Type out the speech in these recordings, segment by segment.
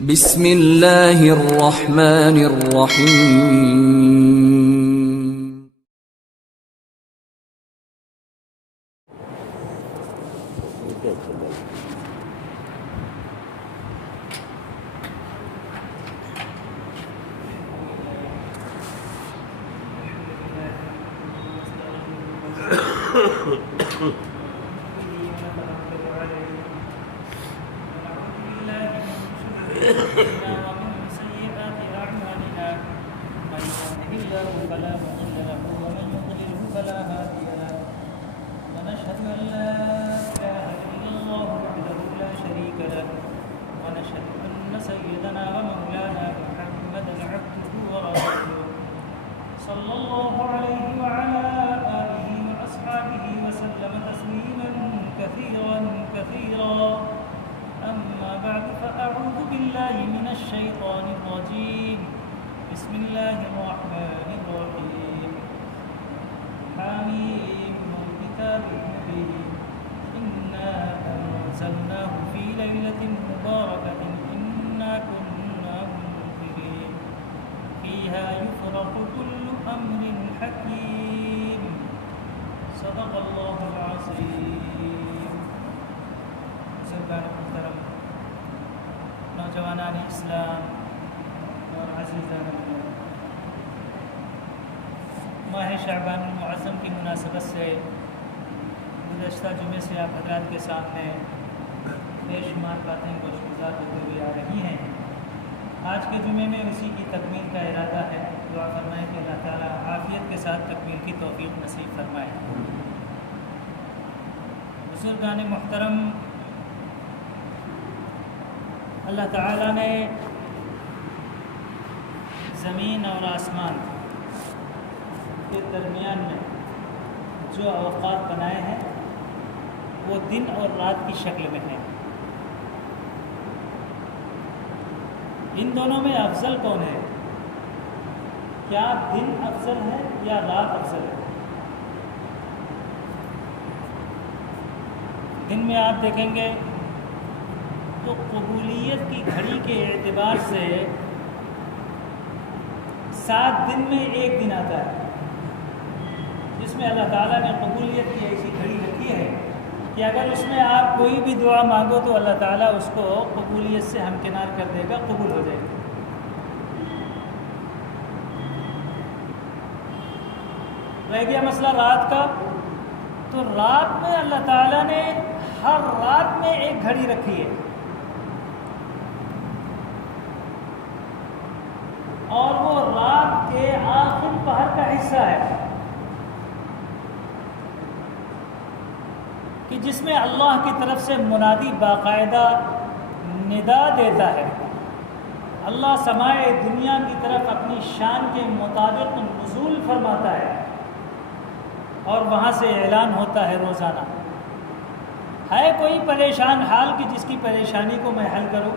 بسم اللہ الرحمن الرحیم۔ ومن سيئات أعمالنا من يهده الله فلا مضل له ومن يضلله فلا هادي له ونشهد أن لا إله إلا الله وحده لا شريك له ونشهد أن سيدنا ومولانا محمدا عبده ورسوله صلى الله عليه وعلى آله وأصحابه وسلم تسليما كثيرا أما بعد فأعوذ بالله من الشيطان الرجيم بسم الله الرحمن الرحيم حميم الكتاب المبين إنا أنزلناه في ليلة مباركة إنا كنا منذرين فيها يفرق كل أمر حكيم صدق الله العظيم. سرکار محترم نوجوانان اسلام اور عزیزان ماہ شعبان المعظم کی مناسبت سے گزشتہ جمعے سے آپ حضرات کے سامنے بے شمار باتیں گوشگزار ہوتے ہوئے آ رہی ہیں. آج کے جمعے میں اسی کی تکمیل کا ارادہ ہے. دعا فرمائیں کہ اللہ تعالیٰ عافیت کے ساتھ تکمیل کی توفیق نصیب فرمائے. بزرگان محترم، اللہ تعالیٰ نے زمین اور آسمان کے درمیان میں جو اوقات بنائے ہیں وہ دن اور رات کی شکل میں ہیں. ان دونوں میں افضل کون ہے؟ کیا دن افضل ہے یا رات افضل ہے؟ دن میں آپ دیکھیں گے تو قبولیت کی گھڑی کے اعتبار سے 7 دن میں ایک دن آتا ہے جس میں اللہ تعالیٰ نے قبولیت کی ایسی گھڑی رکھی ہے کہ اگر اس میں آپ کوئی بھی دعا مانگو تو اللہ تعالیٰ اس کو قبولیت سے ہمکنار کر دے گا، قبول ہو جائے گا. رہ گیا مسئلہ رات کا، تو رات میں اللہ تعالیٰ نے ہر رات میں ایک گھڑی رکھی ہے اور وہ رات کے آخر پہر کا حصہ ہے کہ جس میں اللہ کی طرف سے منادی باقاعدہ ندا دیتا ہے. اللہ سمائے دنیا کی طرف اپنی شان کے مطابق نزول فرماتا ہے اور وہاں سے اعلان ہوتا ہے روزانہ، ہے کوئی پریشان حال کہ جس کی پریشانی کو میں حل کروں،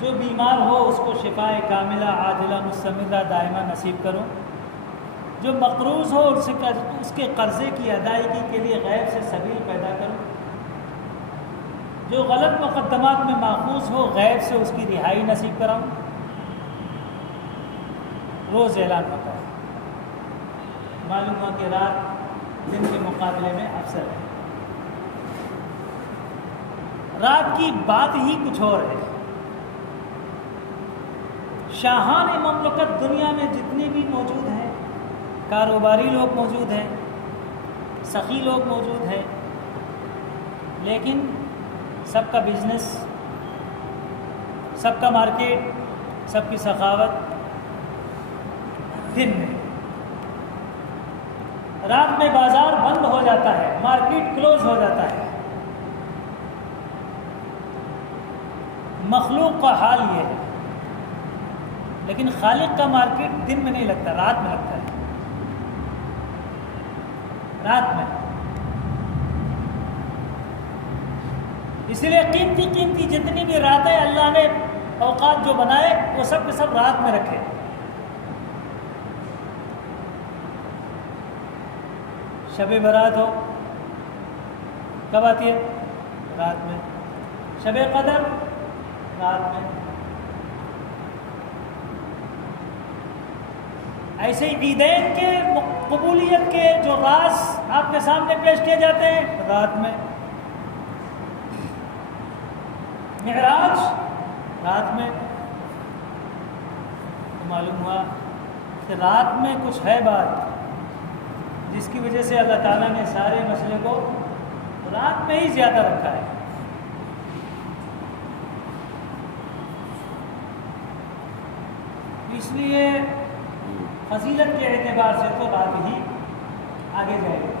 جو بیمار ہو اس کو شفائے کاملہ عاجلہ مستمرہ دائمہ نصیب کروں، جو مقروض ہو اس کے قرضے کی ادائیگی کے لیے غیب سے سبیل پیدا کروں، جو غلط مقدمات میں ماخوذ ہو غیب سے اس کی رہائی نصیب کراؤں. روز اعلان ہوتا ہے. معلوم ہوا کہ رات دن کے مقابلے میں افضل ہے. رات کی بات ہی کچھ اور ہے. شاہان مملکت دنیا میں جتنے بھی موجود ہیں، کاروباری لوگ موجود ہیں، سخی لوگ موجود ہیں، لیکن سب کا بزنس، سب کا مارکیٹ، سب کی سخاوت دن میں. رات میں بازار بند ہو جاتا ہے، مارکیٹ کلوز ہو جاتا ہے. مخلوق کا حال یہ ہے، لیکن خالق کا مارکیٹ دن میں نہیں لگتا، رات میں لگتا ہے. رات میں اسی لیے قیمتی جتنی بھی راتیں اللہ نے اوقات جو بنائے وہ سب کے سب رات میں رکھے. شب برات ہو کب آتی ہے؟ رات میں. شب قدر رات میں. ایسے ہی عیدین کے قبولیت کے جو راز آپ کے سامنے پیش کیے جاتے ہیں رات میں، معراج رات میں، تو معلوم ہوا کہ رات میں کچھ ہے بات جس کی وجہ سے اللہ تعالیٰ نے سارے مسئلے کو رات میں ہی زیادہ رکھا ہے۔ اس لیے فضیلت کے اعتبار سے تو رات ہی آگے جائے گا۔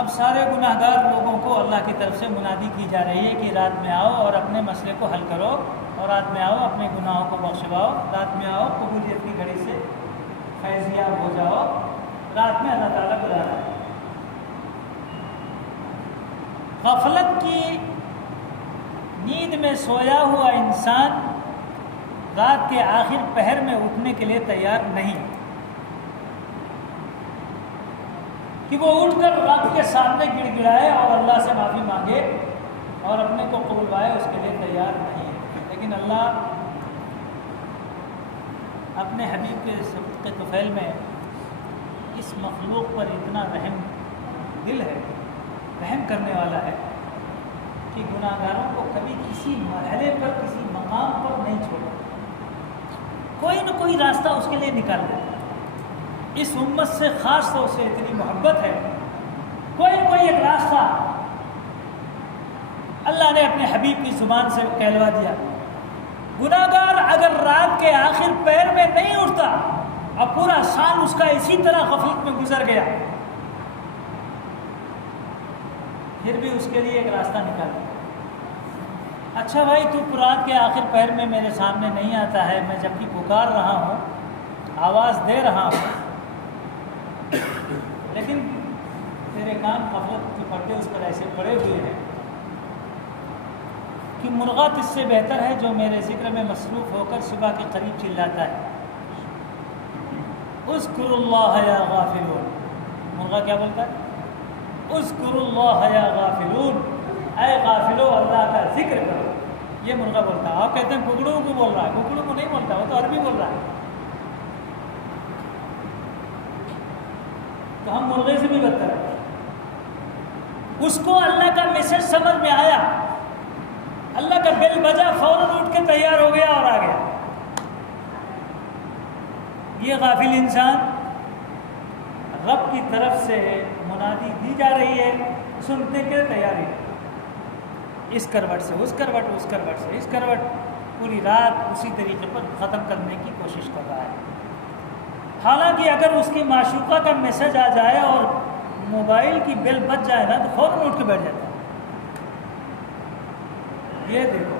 اب سارے گناہ گار لوگوں کو اللہ کی طرف سے منادی کی جا رہی ہے کہ رات میں آؤ اور اپنے مسئلے کو حل کرو، اور رات میں آؤ اپنے گناہوں کو بخشواؤ، رات میں آؤ قبولیت کی گھڑی سے فیضیاب ہو جاؤ، رات میں اللہ تعالیٰ بلا رہا ہے۔ غفلت کی نیند میں سویا ہوا انسان رات کے آخر پہر میں اٹھنے کے لیے تیار نہیں کہ وہ اٹھ کر رب کے سامنے گڑ گڑائے اور اللہ سے معافی مانگے اور اپنے کو قبولوائے، اس کے لیے تیار نہیں ہے۔ لیکن اللہ اپنے حبیب کے صدق طفیل میں اس مخلوق پر اتنا رحم دل ہے، رحم کرنے والا ہے کہ گناہ گاروں کو کبھی کسی مرحلے پر کسی مقام پر نہیں چھوڑا، کوئی نہ کوئی راستہ اس کے لیے نکال دیتا۔ اس امت سے خاص طور سے اتنی محبت ہے، کوئی نہ کوئی ایک راستہ اللہ نے اپنے حبیب کی زبان سے کہلوا دیا۔ گناہ گار اگر رات کے آخر پہر میں نہیں اٹھتا اور پورا سال اس کا اسی طرح غفلت میں گزر گیا، پھر بھی اس کے لیے ایک راستہ نکالا۔ اچھا بھائی، تو رات کے آخر پہر میں میرے سامنے نہیں آتا ہے، میں جبکہ پکار رہا ہوں، آواز دے رہا ہوں، لیکن تیرے کان غفلت کے پردے اس پر ایسے پڑے ہوئے ہیں کہ مرغا تجھ سے بہتر ہے جو میرے ذکر میں مصروف ہو کر صبح کے قریب چلاتا ہے۔ اذکر اللہ یا غافلون، مرغا کیا بولتا ہے؟ اذکر اللہ یا غافلون، اے غافلو اللہ کا ذکر کرو، یہ مرغا بولتا ہے۔ آپ کہتے ہیں گگڑوں کو بول رہا ہے، گگڑوں کو نہیں بولتا، وہ تو عربی بول رہا ہے۔ تو ہم مرغے سے بھی بدتر ہیں۔ اس کو اللہ کا میسج سمجھ میں آیا، اللہ کا بیل بجا، فوراً اٹھ کے تیار ہو گیا اور آ گیا۔ یہ غافل انسان، رب کی طرف سے منادی دی جا رہی ہے، سننے کے تیاری، اس کروٹ سے اس کروٹ، اس کروٹ سے اس کروٹ، پوری رات اسی طریقے پر ختم کرنے کی کوشش کر رہا ہے۔ حالانکہ اگر اس کی معشوقہ کا میسج آ جائے اور موبائل کی بیل بج جائے نا تو فوراً اٹھ کے بیٹھ جاتا ہے۔ یہ دیکھو،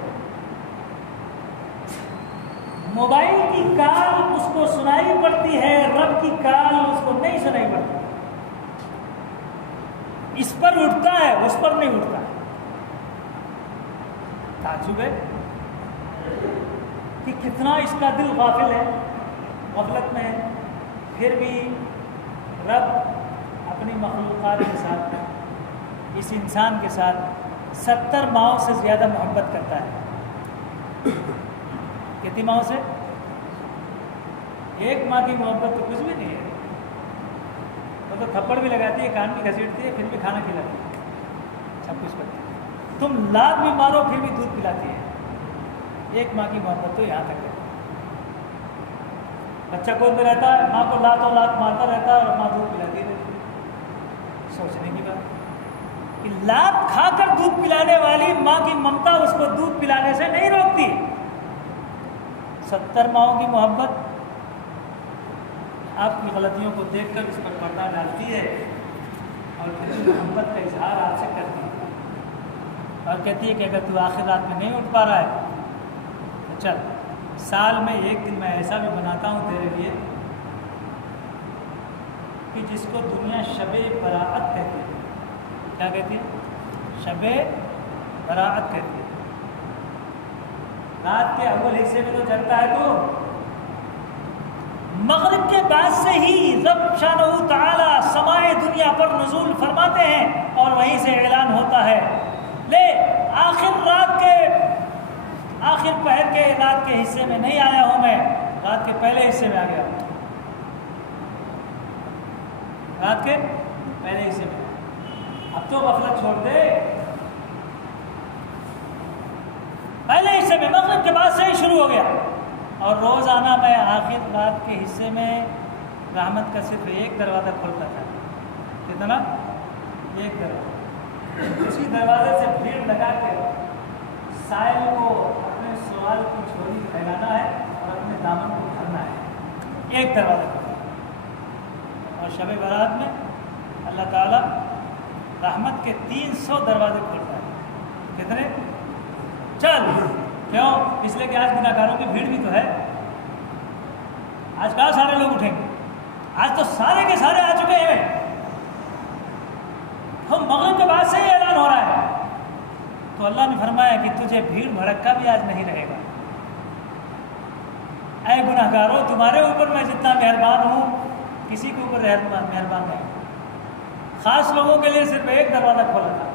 موبائل کی کال اس کو سنائی پڑتی ہے، رب کی کال اس کو نہیں سنائی پڑتی۔ اس پر اٹھتا ہے، اس پر نہیں اٹھتا۔ تعجب ہے کہ کتنا اس کا دل غافل ہے، غفلت میں ہے، پھر بھی رب اپنی مخلوقات کے ساتھ، اس انسان کے ساتھ 70 ماؤں سے زیادہ محبت کرتا ہے۔ کتنی ماؤں سے؟ ایک ماں کی محبت تو کچھ بھی نہیں ہے، وہ تو تھپڑ بھی لگاتی ہے، کان بھی گھسیٹتی ہے، پھر بھی کھانا کھلاتی ہے، سب کچھ کرتی ہے۔ تم لات بھی مارو پھر بھی دودھ پلاتی ہے۔ ایک ماں کی محبت تو یہاں تک ہے۔ بچہ گود میں رہتا ہے، ماں کو لات و لات مارتا رہتا ہے اور ماں دودھ پلاتی رہتی ہے۔ سوچنے کی بات کہ لات کھا کر دودھ پلانے والی ماں کی ممتا اس کو دودھ پلانے سے نہیں روکتی۔ 70 ماؤں کی محبت آپ کی غلطیوں کو دیکھ کر اس پر پردہ ڈالتی ہے اور پھر محبت کا اظہار آپ سے کرتی ہے اور کہتی ہے کہ اگر تو آخر رات میں نہیں اٹھ پا رہا ہے تو چل، سال میں ایک دن میں ایسا بھی بناتا ہوں تیرے لیے کہ جس کو دنیا شب براعت کہتی ہے۔ کیا کہتی ہے؟ شب براعت کہتی ہے۔ رات کے اول حصے میں تو جگتا ہے تو مغرب کے بعد سے ہی رب شانہ تعالی سمائے دنیا پر نزول فرماتے ہیں اور وہیں سے اعلان ہوتا ہے، لے آخر پہر کے رات کے حصے میں نہیں آیا ہوں میں، رات کے پہلے حصے میں آ گیا، رات کے پہلے حصے میں، اب تو غفلت چھوڑ دے، پہلے حصے میں مغرب کے بعد سے ہی شروع ہو گیا، اور روزانہ میں آخر رات کے حصے میں رحمت کا صرف ایک دروازہ کھولتا تھا، کتنا؟ ایک دروازہ، اسی دروازے سے بھیڑ لگا کے سائل کو اپنے سوال کی چھوری پھیلانا ہے اور اپنے دامن کو بھرنا ہے، ایک دروازہ کھولتا ہے۔ اور شب برات میں اللہ تعالیٰ رحمت کے 300 دروازے کھولتا ہے، کتنے؟ چل کیوں؟ اس لیے کہ آج گناہ گاروں کی بھیڑ بھی تو ہے، آج کہاں سارے لوگ اٹھیں گے؟ آج تو سارے کے سارے آ چکے ہیں، ہم مغرب کے بعد سے ہی اعلان ہو رہا ہے، تو اللہ نے فرمایا کہ تجھے بھیڑ بھڑکا بھی آج نہیں رہے گا۔ اے گناہ گاروں، تمہارے اوپر میں جتنا مہربان ہوں کسی کے اوپر مہربان نہیں، خاص لوگوں کے لیے صرف ایک دروازہ کھولا تھا،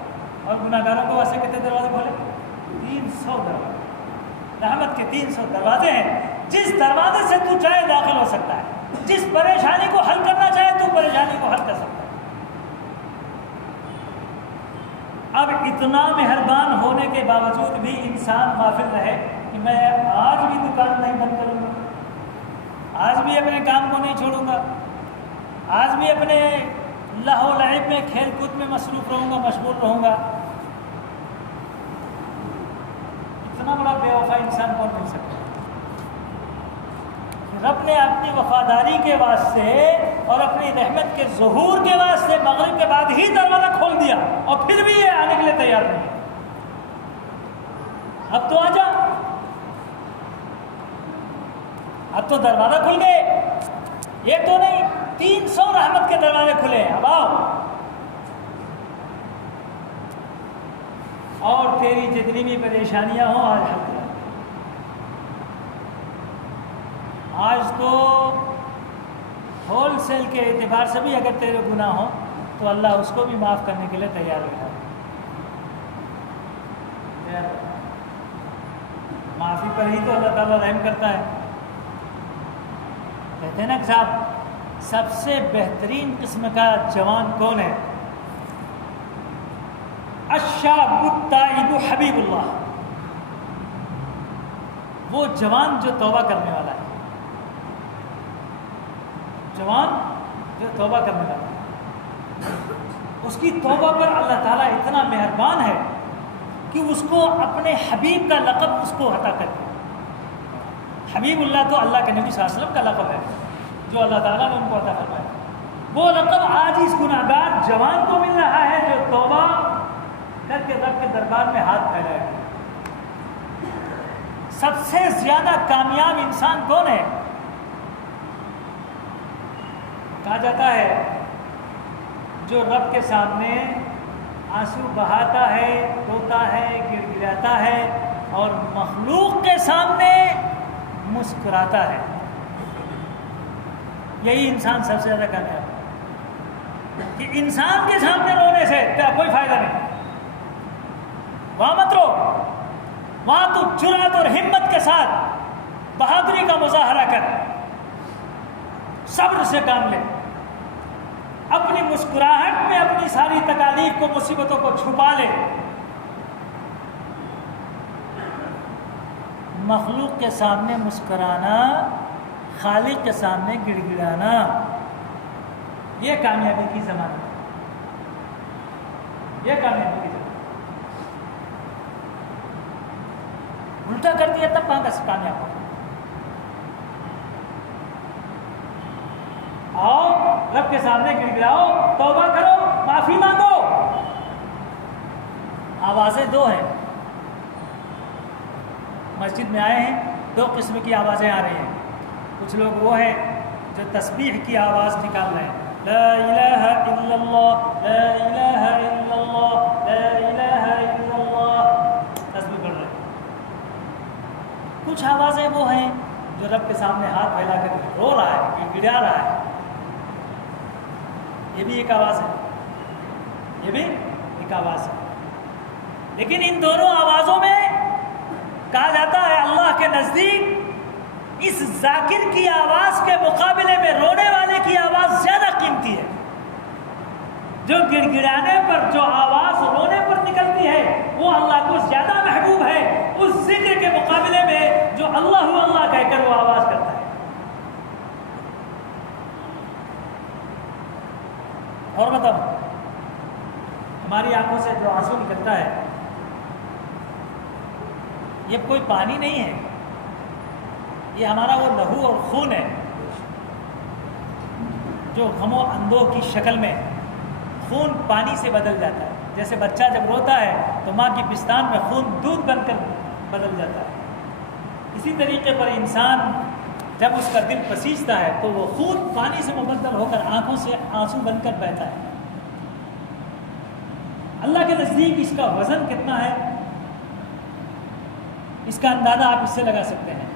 اور گناہ گاروں کو ویسے کتنے دروازے کھولے؟ 300 دروازے، رحمت کے 300 دروازے ہیں، جس دروازے سے تو چاہے داخل ہو سکتا ہے، جس پریشانی کو حل کرنا چاہے تو پریشانی کو حل کر سکتا ہے۔ اب اتنا مہربان ہونے کے باوجود بھی انسان غافل رہے کہ میں آج بھی دکان نہیں بند کروں گا، آج بھی اپنے کام کو نہیں چھوڑوں گا، آج بھی اپنے لہو و لعب میں کھیل کود میں مصروف رہوں گا، مشغول رہوں گا۔ اتنا بڑا بے وفا انسان کون مل سکتا ہے؟ رب نے اپنی وفاداری کے واسطے اور اپنی رحمت کے ظہور کے واسطے مغرب کے بعد ہی دروازہ کھول دیا، اور پھر بھی یہ آنے کے لیے تیار نہیں۔ اب تو آ جا، اب تو دروازہ کھل گئے، یہ تو نہیں 300 رحمت کے دروازے کھلے ہیں، اب آؤ، اور تیری جتنی بھی پریشانیاں ہوں آج حل کر۔ آج تو ہول سیل کے اعتبار سے بھی اگر تیرے گناہ ہوں تو اللہ اس کو بھی معاف کرنے کے لیے تیار ہو جائے، معافی پر ہی تو اللہ تعالیٰ رحم کرتا ہے۔ کہتے ہیں نا کہ صاحب سب سے بہترین قسم کا جوان کون ہے؟ الشاب التائب حبیب اللہ، وہ جوان جو توبہ کرنے والا ہے، جوان جو توبہ کرنے والا ہے، اس کی توبہ پر اللہ تعالیٰ اتنا مہربان ہے کہ اس کو اپنے حبیب کا لقب اس کو عطا کر دیا۔ حبیب اللہ تو اللہ کے نبی صلی اللہ علیہ وسلم کا لقب ہے جو اللہ تعالیٰ نے ان کو عطا فرمایا، وہ لقب آج اس گناہ گار جوان کو مل رہا ہے جو توبہ کر کے رب کے دربار میں ہاتھ پھیلائے۔ سب سے زیادہ کامیاب انسان کون ہے؟ کہا جاتا ہے جو رب کے سامنے آنسو بہاتا ہے، روتا ہے، گر گراتا ہے، اور مخلوق کے سامنے مسکراتا ہے، یہی انسان سب سے زیادہ کامیاب ہے۔ کہ انسان کے سامنے رونے سے تیرا کوئی فائدہ نہیں، وہاں مت رو، وہاں تو جرأت اور ہمت کے ساتھ بہادری کا مظاہرہ کر، صبر سے کام لے، اپنی مسکراہٹ میں اپنی ساری تکالیف کو، مصیبتوں کو چھپا لے۔ مخلوق کے سامنے مسکرانا، خالق کے سامنے گڑ گڑانا، یہ کامیابی کی ضمانت ہے، یہ کامیابی کی ضمانت۔ الٹا کر دیا تب کہاں کا کامیاب ہوگا؟ آؤ رب کے سامنے گڑ گڑاؤ، توبہ کرو، معافی مانگو۔ آوازیں دو ہیں، مسجد میں آئے ہیں، دو قسم کی آوازیں آ رہی ہیں۔ کچھ لوگ وہ ہیں جو تسبیح کی آواز نکال رہے ہیں، لا الہ الا اللہ، لا الہ الا اللہ، لا الہ الا اللہ، تسبیح پڑھ رہے ہیں۔ کچھ آوازیں وہ ہیں جو رب کے سامنے ہاتھ پھیلا کر رو رہا ہے، گڑا رہا ہے، یہ بھی ایک آواز ہے، یہ بھی ایک آواز ہے۔ لیکن ان دونوں آوازوں میں کہا جاتا ہے اللہ کے نزدیک اس ذاکر کی آواز کے مقابلے میں رونے والے کی آواز زیادہ قیمتی ہے. جو گڑ گڑانے پر جو آواز رونے پر نکلتی ہے وہ اللہ کو زیادہ محبوب ہے اس ذکر کے مقابلے میں جو اللہ اللہ کہہ کر وہ آواز کرتا ہے. اور بتاؤ، ہماری آنکھوں سے جو آنسو نکلتا ہے یہ کوئی پانی نہیں ہے، یہ ہمارا وہ لہو اور خون ہے جو غم و اندوہ کی شکل میں خون پانی سے بدل جاتا ہے. جیسے بچہ جب روتا ہے تو ماں کی پستان میں خون دودھ بن کر بدل جاتا ہے، اسی طریقے پر انسان جب اس کا دل پسیجتا ہے تو وہ خون پانی سے مبدل ہو کر آنکھوں سے آنسو بن کر بہتا ہے. اللہ کے نزدیک اس کا وزن کتنا ہے، اس کا اندازہ آپ اس سے لگا سکتے ہیں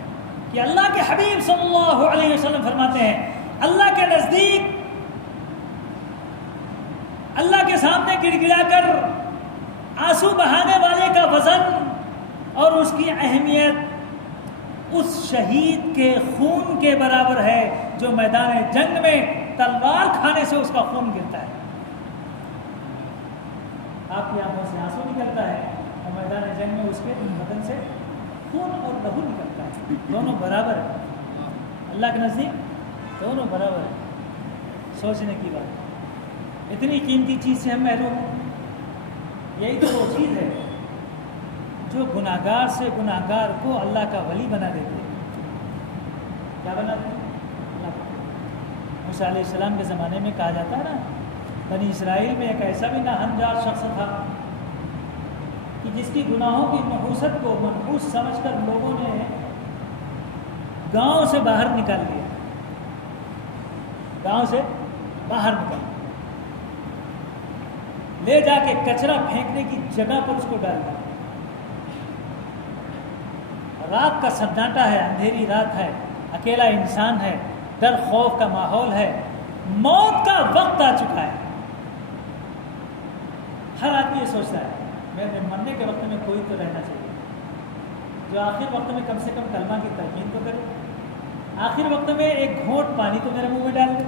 کہ اللہ کے حبیب صلی اللہ علیہ وسلم فرماتے ہیں اللہ کے نزدیک اللہ کے سامنے گڑ گڑا کر آنسو بہانے والے کا وزن اور اس کی اہمیت اس شہید کے خون کے برابر ہے جو میدان جنگ میں تلوار کھانے سے اس کا خون گرتا ہے. آپ کی آنکھوں سے آنسو نکلتا ہے اور میدان جنگ میں اس کے بدن سے خون اور لہو نکلتا ہے. دونوں برابر ہیں اللہ کے نزدیک، دونوں برابر ہیں. سوچنے کی بات، اتنی قیمتی چیز سے ہم محروم ہیں. یہی تو وہ چیز ہے جو گناہگار سے گناہگار کو اللہ کا ولی بنا دیتے ہیں. کیا بنا دیتے ہیں؟ موسیٰ علیہ السلام کے زمانے میں کہا جاتا ہے نا، بنی اسرائیل میں ایک ایسا بھی ناہنجار شخص تھا کہ جس کی گناہوں کی نحوست کو منحوس سمجھ کر لوگوں نے گاؤں سے باہر نکال دیا. گاؤں سے باہر نکال لے جا کے کچرا پھینکنے کی جگہ پر اس کو ڈال دیا. رات کا سناٹا ہے، اندھیری رات ہے، اکیلا انسان ہے، ڈر خوف کا ماحول ہے، موت کا وقت آ چکا ہے. ہر آدمی یہ سوچتا ہے میرے مرنے کے وقت میں کوئی تو رہنا چاہیے جو آخر وقت میں کم سے کم کلمہ کی تلقین تو کرے، آخر وقت میں ایک گھونٹ پانی تو میرے منہ میں ڈال دے،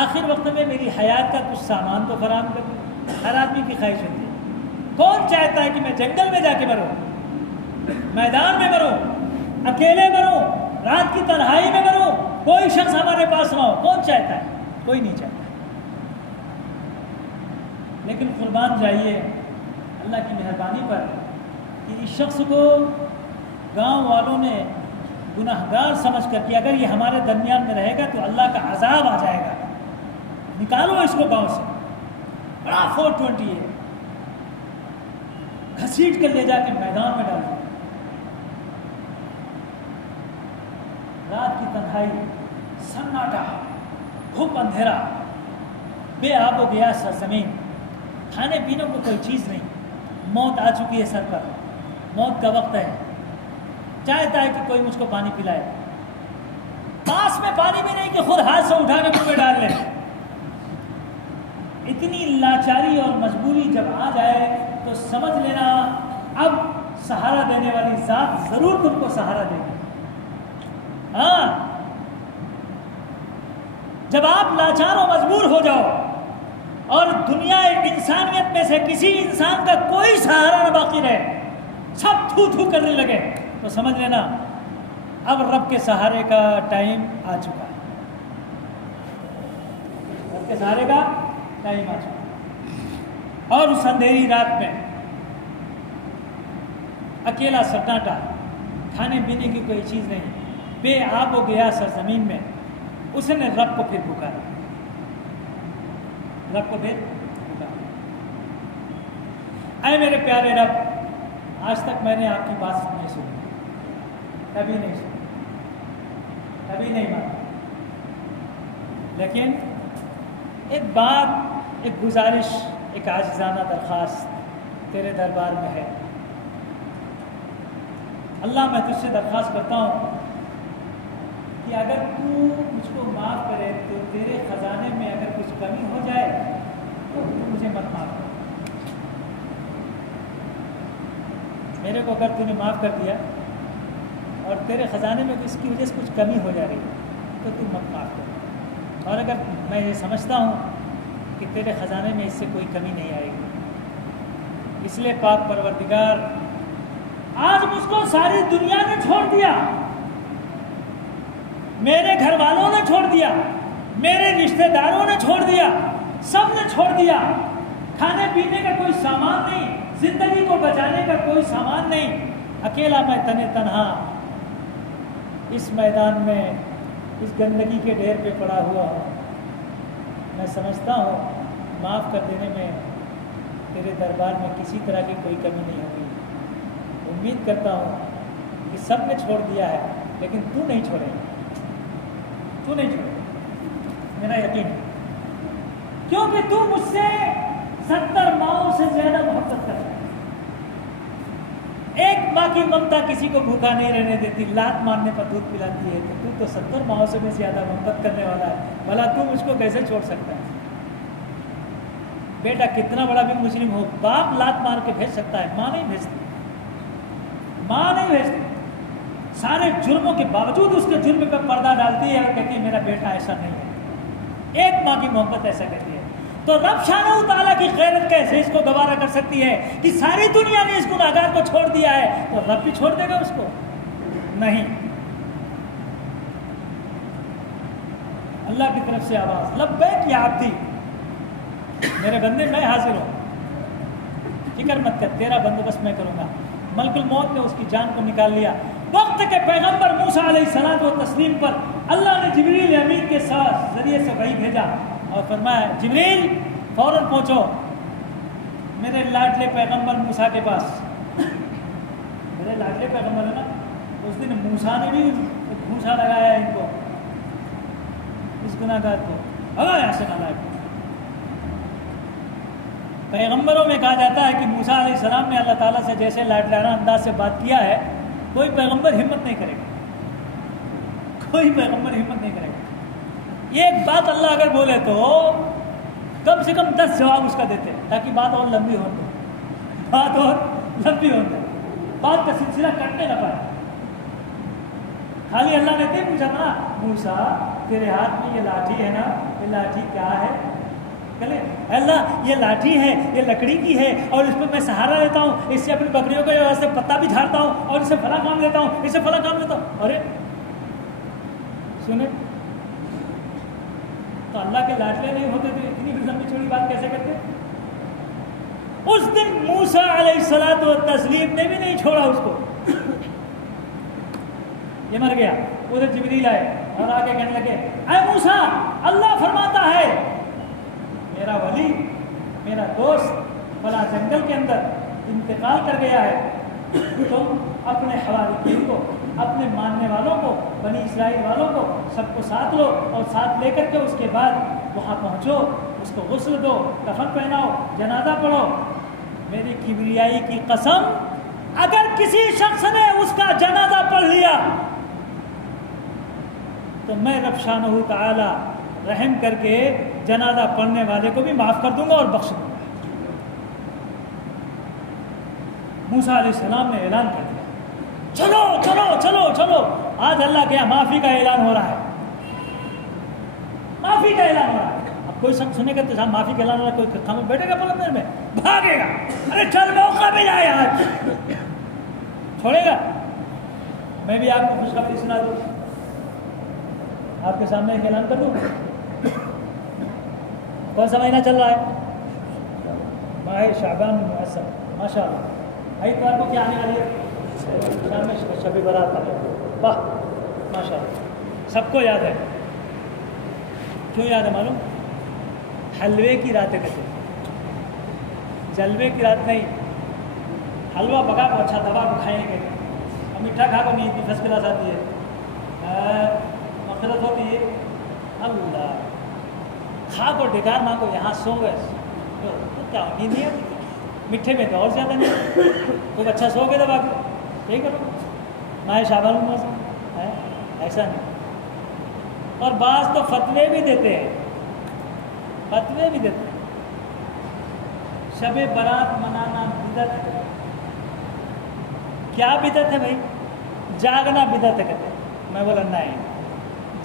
آخر وقت میں میری حیات کا کچھ سامان تو فراہم کر دے. ہر آدمی کی خواہش ہوتی ہے. کون چاہتا ہے کہ میں جنگل میں جا کے مروں، میدان میں مروں، اکیلے مروں، رات کی تنہائی میں مروں، کوئی شخص ہمارے پاس نہ ہو؟ کون چاہتا ہے؟ کوئی نہیں چاہتا. لیکن قربان جائیے اللہ کی مہربانی پر کہ اس شخص کو گاؤں والوں نے گناہگار سمجھ کر کہ اگر یہ ہمارے درمیان میں رہے گا تو اللہ کا عذاب آ جائے گا، نکالو اس کو گاؤں سے. بڑا 420 ہے، گھسیٹ کر لے جا کے میدان میں ڈال دیا. رات کی تنہائی، سناٹا، دھوپ، اندھیرا، بے آب و گیا سرزمین، کھانے پینے کو کوئی چیز نہیں، موت آ چکی ہے سر پر، موت کا وقت ہے. چاہتا ہے کہ کوئی مجھ کو پانی پلائے، پاس میں پانی بھی نہیں کہ خود ہاتھ سے اٹھا کے منہ میں ڈال لے. اتنی لاچاری اور مجبوری جب آ جائے تو سمجھ لینا اب سہارا دینے والی ذات ضرور تم کو سہارا دے گی. ہاں، جب آپ لاچار و مجبور ہو جاؤ اور دنیا انسانیت میں سے کسی انسان کا کوئی سہارا نہ باقی رہے، سب تھو تھو کرنے لگے، تو سمجھ لینا اب رب کے سہارے کا ٹائم آ چکا ہے. رب کے سہارے کا ٹائم آ چکا ہے. اور اس اندھیری رات میں اکیلا سناٹا، کھانے پینے کی کوئی چیز نہیں، بے آب و گیا سرزمین میں اس نے رب کو پھر پکارا. رب کو پھر پکارا، اے میرے پیارے رب، آج تک میں نے آپ کی بات نہیں سنی، کبھی نہیں سنی، کبھی نہیں مانا، لیکن ایک بات، ایک گزارش، ایک عاجزانہ درخواست تیرے دربار میں ہے. اللہ میں تجھ سے درخواست کرتا ہوں کہ اگر تو مجھ کو معاف کرے تو تیرے خزانے میں اگر کچھ کمی ہو جائے تو مجھے مت معاف کر. میرے کو اگر تو نے معاف کر دیا اور تیرے خزانے میں اس کی وجہ سے کچھ کمی ہو جا رہی ہے تو مت معاف کر، اور اگر میں یہ سمجھتا ہوں کہ تیرے خزانے میں اس سے کوئی کمی نہیں آئے گی، اس لیے پاک پروردگار آج مجھ کو ساری دنیا نے چھوڑ دیا، میرے گھر والوں نے چھوڑ دیا، میرے رشتہ داروں نے چھوڑ دیا، سب نے چھوڑ دیا، کھانے پینے کا کوئی سامان نہیں، زندگی کو بچانے کا کوئی سامان نہیں، اکیلا میں تنہا اس میدان میں اس گندگی کے ڈھیر پہ پڑا ہوا ہوں۔ میں سمجھتا ہوں معاف کر دینے میں تیرے دربار میں کسی طرح کی کوئی کمی نہیں ہوگی۔ امید کرتا ہوں کہ سب نے چھوڑ دیا ہے لیکن تو نہیں چھوڑے، تو نہیں چھوڑے، میرا یقین ہے، کیونکہ تو مجھ سے 70 ماؤں سے زیادہ محبت کرتا ہے۔ ایک ماں کی ممتا کسی کو بھوکا نہیں رہنے دیتی، لات مارنے پر دودھ پلاتی ہے، تو 70 ماؤں سے بھی زیادہ محبت کرنے والا ہے، بھلا تو مجھ کو کیسے چھوڑ سکتا ہے؟ بیٹا کتنا بڑا بھی مجرم ہو، باپ لات مار کے بھیج سکتا ہے، ماں نہیں بھیجتی، ماں نہیں بھیجتی، سارے جرموں کے باوجود اس کے جرم پہ پردہ ڈالتی ہے اور کہتی ہے میرا بیٹا ایسا نہیں ہے۔ ایک ماں کی محبت ایسا کہتی ہے، تو رب شانہ و تعالیٰ کی غیرت کیسے اس کو گوارا کر سکتی ہے کہ ساری دنیا نے اس گناہگار کو چھوڑ دیا ہے تو رب بھی چھوڑ دے گا اس کو؟ نہیں۔ اللہ کی طرف سے آواز، لبیک یا عبدی، میرے بندے میں حاضر ہوں، فکر مت کر، تیرا بندوبست میں کروں گا۔ ملک الموت نے اس کی جان کو نکال لیا۔ وقت کے پیغمبر موسیٰ علیہ السلام و تسلیم پر اللہ نے جبریل امین کے ساتھ ذریعے سے وحی بھیجا اور فرمایا جبریل فوراً پہنچو میرے لاڈلے پیغمبر موسیٰ کے پاس۔ میرے لاڈلے پیغمبر ہے نا، اس دن موسیٰ نے بھی گھوسا لگایا ان کو، اس گناہ گار کو، ایسے نالائق۔ پیغمبروں میں کہا جاتا ہے کہ موسیٰ علیہ السلام نے اللہ تعالیٰ سے جیسے لاڈلانہ انداز سے بات کیا ہے، کوئی پیغمبر ہمت نہیں کرے گا، کوئی پیغمبر ہمت نہیں کرے گا۔ یہ ایک بات اللہ اگر بولے تو کم سے کم 10 جواب اس کا دیتے ہیں تاکہ بات اور لمبی ہو جائے، بات اور لمبی ہو جائے، بات کا سلسلہ کٹنے نہ پائے۔ خالی اللہ نے تو پوچھا نا موسیٰ تیرے ہاتھ میں یہ لاٹھی ہے نا، یہ لاٹھی کیا ہے؟ کہلے اللہ یہ لاٹھی ہے، یہ لکڑی کی ہے اور اس پہ میں سہارا لیتا ہوں، اس سے اپنی بکریوں کے واسطے پتا بھی جھاڑتا ہوں اور اسے فلاں کام لیتا ہوں، اسے فلاں کام لیتا ہوں۔ ارے سنیں تو اللہ کے لاڈلے نہیں ہوتے تو اتنی بھی لمبی چوڑی بات کیسے کرتے؟ اس دن موسیٰ علیہ الصلوۃ والتسلیم نے بھی نہیں چھوڑا اس کو، یہ مر گیا۔ ادھر جبریل آئے اور آگے کہنے لگے اے موسیٰ اللہ فرماتا ہے میرا ولی میرا دوست فلاں جنگل کے اندر انتقال کر گیا ہے، تم اپنے حواریین کو، اپنے ماننے والوں کو، بنی اسرائیل والوں کو سب کو ساتھ لو اور ساتھ لے کر کے اس کے بعد وہاں پہنچو، اس کو غسل دو، کفن پہناؤ، جنازہ پڑھو۔ میری کبریائی کی قسم اگر کسی شخص نے اس کا جنازہ پڑھ لیا تو میں رب شانہ تعالی رحم کر کے جنازہ پڑھنے والے کو بھی معاف کر دوں گا اور بخش دوں گا۔ موسیٰ علیہ السلام نے اعلان کر دیا چلو چلو چلو چلو، آج اللہ کے معافی کا اعلان ہو رہا ہے، معافی کا اعلان ہو رہا ہے۔ اب کوئی شخص سنے گا تو معافی کا اعلان ہو رہا ہے، کوئی خاموش بیٹھے گا پلندر میں، بھاگے گا، ارے چل موقع مل جائے آج، چھوڑے گا۔ میں بھی آپ کو خوشخبری سنا دوں، آپ کے سامنے ایک اعلان کر دوں۔ کون سا مہینہ چل رہا ہے؟ ماہ شعبان المعظم، ماشاء اللہ۔ اتوار کو کیا آنے والی ہے؟ شام میں شب برات ہے، واہ ماشاء اللہ، سب کو یاد ہے۔ کیوں یاد ہے معلوم؟ حلوے کی راتیں کہتے ہیں، جلوے کی رات نہیں۔ حلوہ پکا کو اچھا دبا کو کھائیں گے، اور میٹھا کھا کو نیند بھی فرسٹ کلاس آتی ہے، مغفرت ہوتی ہے۔ اللہ کھا کو ڈکار ماں کو یہاں سو گئے تو کیا نیند نہیں آتی؟ میٹھے میں تو اور زیادہ نہیں، خوب اچھا سو گئے دبا کو، ٹھیک ہے ماہ شعبان المعظم ہے، ایسا نہیں۔ اور بعض تو فتوے بھی دیتے ہیں، فتوے بھی دیتے ہیں شب برات منانا بدعت ہے۔ کیا بدعت ہے بھائی؟ جاگنا بدعت ہے کہتے ہیں. میں بولا نہیں،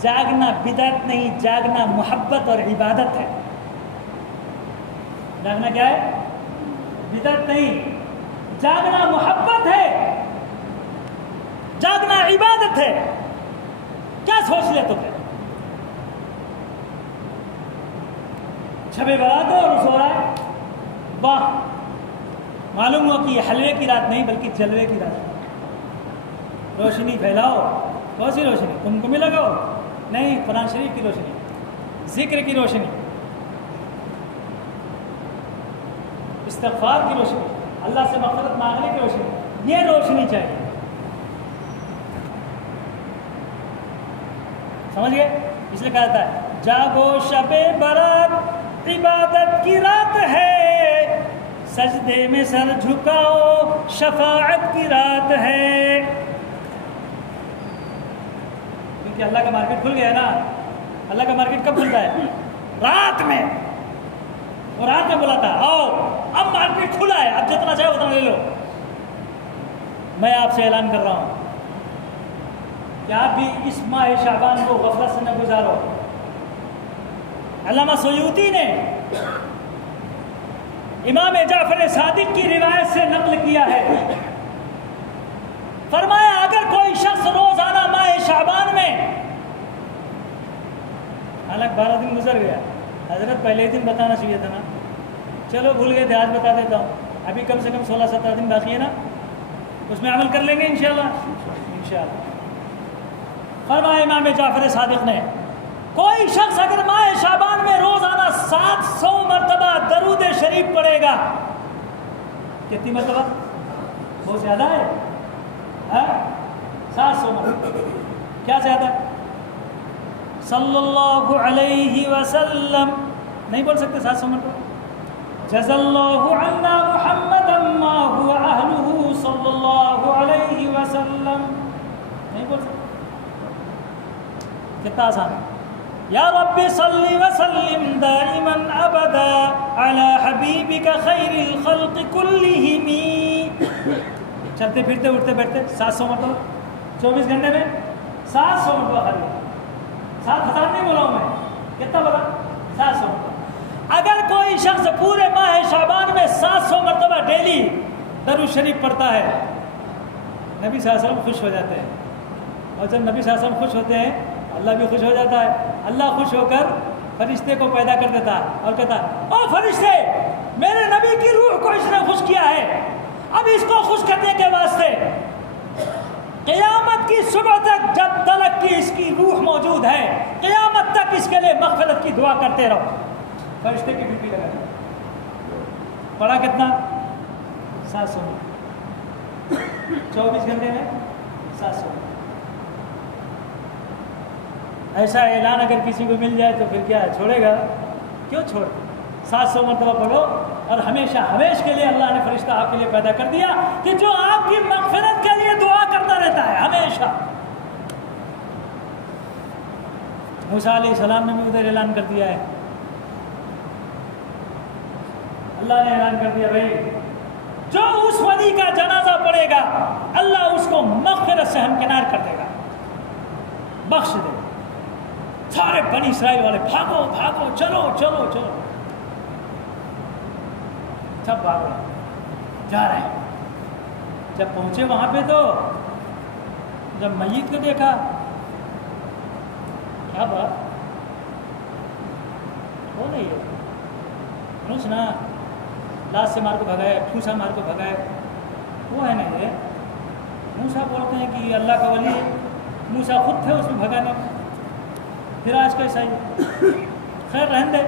جاگنا بدعت نہیں، جاگنا محبت اور عبادت ہے. جاگنا کیا ہے؟ بدعت نہیں، جاگنا محبت ہے، جاگنا عبادت ہے. کیا سوچ لے تمہیں؟ شب برات ہو اور سو رہا ہے، واہ، معلوم ہوا کہ یہ حلوے کی رات نہیں بلکہ جلوے کی رات ہے. روشنی پھیلاؤ. کون سی روشنی؟ کمکمی لگاؤ؟ نہیں، قرآن شریف کی روشنی، ذکر کی روشنی، استغفار کی روشنی، اللہ سے مغفرت مانگنے کی روشنی. یہ روشنی چاہیے. سمجھ گئے؟ اس لیے کہا تھا جاگو شب برات عبادت کی رات ہے، سجدے میں سر جھکاؤ شفاعت کی رات ہے. کیونکہ اللہ کا مارکیٹ کھل گیا ہے نا. اللہ کا مارکیٹ کب کھلتا ہے؟ رات میں. اور رات میں بولا تھا آؤ اب مارکیٹ کھلا ہے، اب جتنا چاہے اتنا لے لو. میں آپ سے اعلان کر رہا ہوں کہ آپ بھی اس ماہ شعبان کو غفلت سے نہ گزارو. علامہ سیوطی نے امام جعفر صادق کی روایت سے نقل کیا ہے، فرمایا اگر کوئی شخص روزانہ ماہ شعبان میں، حالانکہ 12 دن گزر گیا، حضرت پہلے ہی دن بتانا چاہیے تھا نا. چلو بھول گئے تھے، آج بتا دیتا ہوں. ابھی کم سے کم 16-17 دن باقی ہے نا، اس میں عمل کر لیں گے انشاءاللہ. فرمایا امام جعفر صادق نے کوئی شخص اگر ماہ شعبان میں روزانہ 700 مرتبہ درود شریف پڑھے گا. کتنی مرتبہ؟ بہت زیادہ ہے. 700 مرتبہ کیا زیادہ؟ صلی اللہ علیہ وسلم نہیں بول سکتے 700 مرتبہ؟ جزا اللہ عنا محمدا ما هو اہلہ صلی اللہ علیہ وسلم نہیں بول سکتے؟ کتنا آسان ہے. یا رب صلی وسلم دائما ابدا علی حبیبک خیر الخلق کلہم. چلتے پھرتے اٹھتے بیٹھتے 700 مرتبہ 24 گھنٹے میں 700 مرتبہ خالی. 7000 نہیں بولا ہوں میں، کتنا بولا؟ 700 مرتبہ. اگر کوئی شخص پورے ماہ شعبان میں 700 مرتبہ ڈیلی درود شریف پڑھتا ہے، نبی صلی اللہ علیہ وسلم خوش ہو جاتے ہیں. اور جب نبی صلی اللہ علیہ وسلم خوش ہوتے ہیں اللہ بھی خوش ہو جاتا ہے. اللہ خوش ہو کر فرشتے کو پیدا کر دیتا اور کہتا او فرشتے، میرے نبی کی روح کو اس نے خوش کیا ہے، اب اس کو خوش کرنے کے واسطے قیامت کی صبح تک جب تلک کی اس کی روح موجود ہے قیامت تک اس کے لیے مغفرت کی دعا کرتے رہو. فرشتے کی ڈیوٹی لگا دی. پڑھا کتنا؟ 700. 24 گھنٹے میں 700. ایسا اعلان اگر کسی کو مل جائے تو پھر کیا چھوڑے گا؟ کیوں چھوڑ؟ 700 مرتبہ پڑھو اور ہمیشہ ہمیش کے لیے اللہ نے فرشتہ آپ کے لیے پیدا کر دیا کہ جو آپ کی مغفرت کے لیے دعا کرتا رہتا ہے ہمیشہ. موسیٰ علیہ السلام نے بھی ادھر اعلان کر دیا ہے. اللہ نے اعلان کر دیا بھائی جو اس ولی کا جنازہ پڑھے گا اللہ اس کو مغفرت سے ہمکنار کر دے گا، بخش دے. سارے بنی اسرائیل والے بھاگو بھاگو، چلو چلو چلو، سب بھاگ رہے جا رہے ہیں. جب پہنچے وہاں پہ تو جب میت کو دیکھا، کیا بات ہو رہی ہے؟ انہوں نا لاش سے مار کو بھگائے، پھوسا مار کو بھگائے، وہ ہے نا یہ. موسیٰ بولتے ہیں کہ اللہ کا ولی ہے، موسیٰ خود تھے اس میں بھگانے. پھر آج کیسا ہی خیر رہن دے.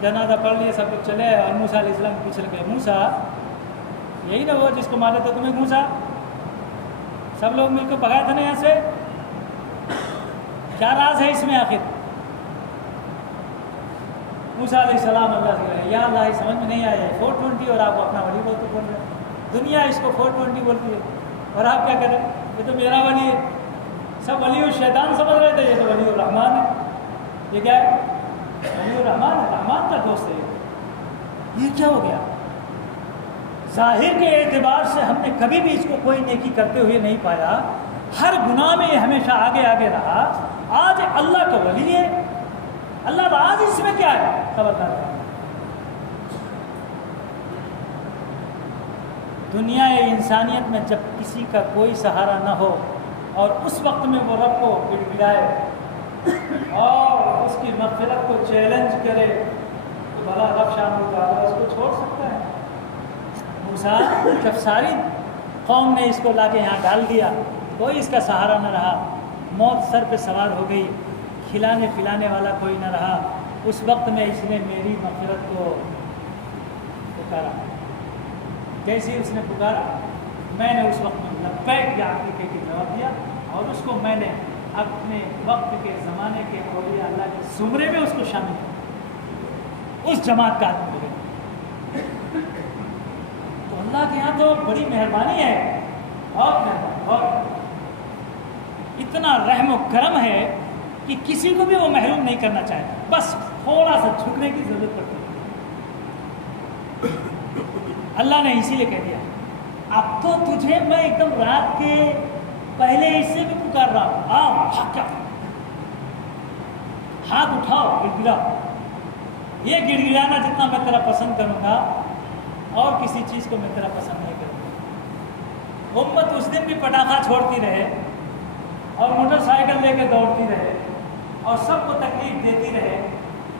جنازہ پڑھ لیے، سب لوگ چلے اور موسیٰ علیہ السلام پوچھ لگے موسیٰ یہی نا وہ جس کو مارے تھے تمہیں موسیٰ؟ سب لوگ مل کر بھگایا تھا نا یہاں سے، کیا راز ہے اس میں آخر؟ موسیٰ علیہ السلام اللہ سے کہے یا اللہ سمجھ میں نہیں آیا 420 اور آپ اپنا ولی بول رہے ہیں. دنیا اس کو 420 بولتی ہے اور آپ کیا کریں؟ یہ تو میرا ولی ہے. سب ولی الشیطان سمجھ رہے تھے، یہ تو ولی الرحمن ہے. یہ کیا ہے؟ ولی الرحمن ہے، رحمان کا دوست ہے. یہ کیا ہو گیا؟ ظاہر کے اعتبار سے ہم نے کبھی بھی اس کو کوئی نیکی کرتے ہوئے نہیں پایا، ہر گناہ میں یہ ہمیشہ آگے آگے رہا۔ آج اللہ کا ولی ہے، اللہ راز اس میں کیا ہے خبردار ہے۔ دنیا انسانیت میں جب کسی کا کوئی سہارا نہ ہو اور اس وقت میں وہ رب کو گڑگڑائے اور اس کی مغفرت کو چیلنج کرے تو بھلا رب شامل تعالیٰ اس کو چھوڑ سکتا ہے؟ موسیٰ جب ساری قوم نے اس کو لا کے یہاں ڈال دیا، کوئی اس کا سہارا نہ رہا، موت سر پہ سوار ہو گئی، کھلانے پلانے والا کوئی نہ رہا، اس وقت میں اس نے میری مغفرت کو پکارا۔ جیسے ہی اس نے پکارا، میں نے اس وقت میں لبیک یا عقیقے کی جواب دیا، اور اس کو میں نے اپنے وقت کے زمانے کے اولیاء اللہ کے زمرے میں اس کو شامل کیا، اس جماعت کا آدمی ہو گیا۔ تو اللہ کے یہاں تو بڑی مہربانی ہے، بہت مہربانی، بہت اتنا رحم و کرم ہے کہ کسی کو بھی وہ محروم نہیں کرنا چاہتا، بس تھوڑا سا جھکنے کی ضرورت پڑتی ہے۔ اللہ نے اسی لیے کہہ دیا اب تو تجھے میں ایک دم رات کے پہلے حصے میں پکار رہا ہوں، آؤ بھاگ جاؤ، ہاتھ اٹھاؤ، گڑگڑاؤ۔ یہ گڑگڑانا جتنا میں تیرا پسند کروں گا اور کسی چیز کو میں تیرا پسند نہیں کروں گا۔ امت اس دن بھی پٹاخہ چھوڑتی رہے اور موٹر سائیکل لے کے دوڑتی رہے اور سب کو تکلیف دیتی رہے،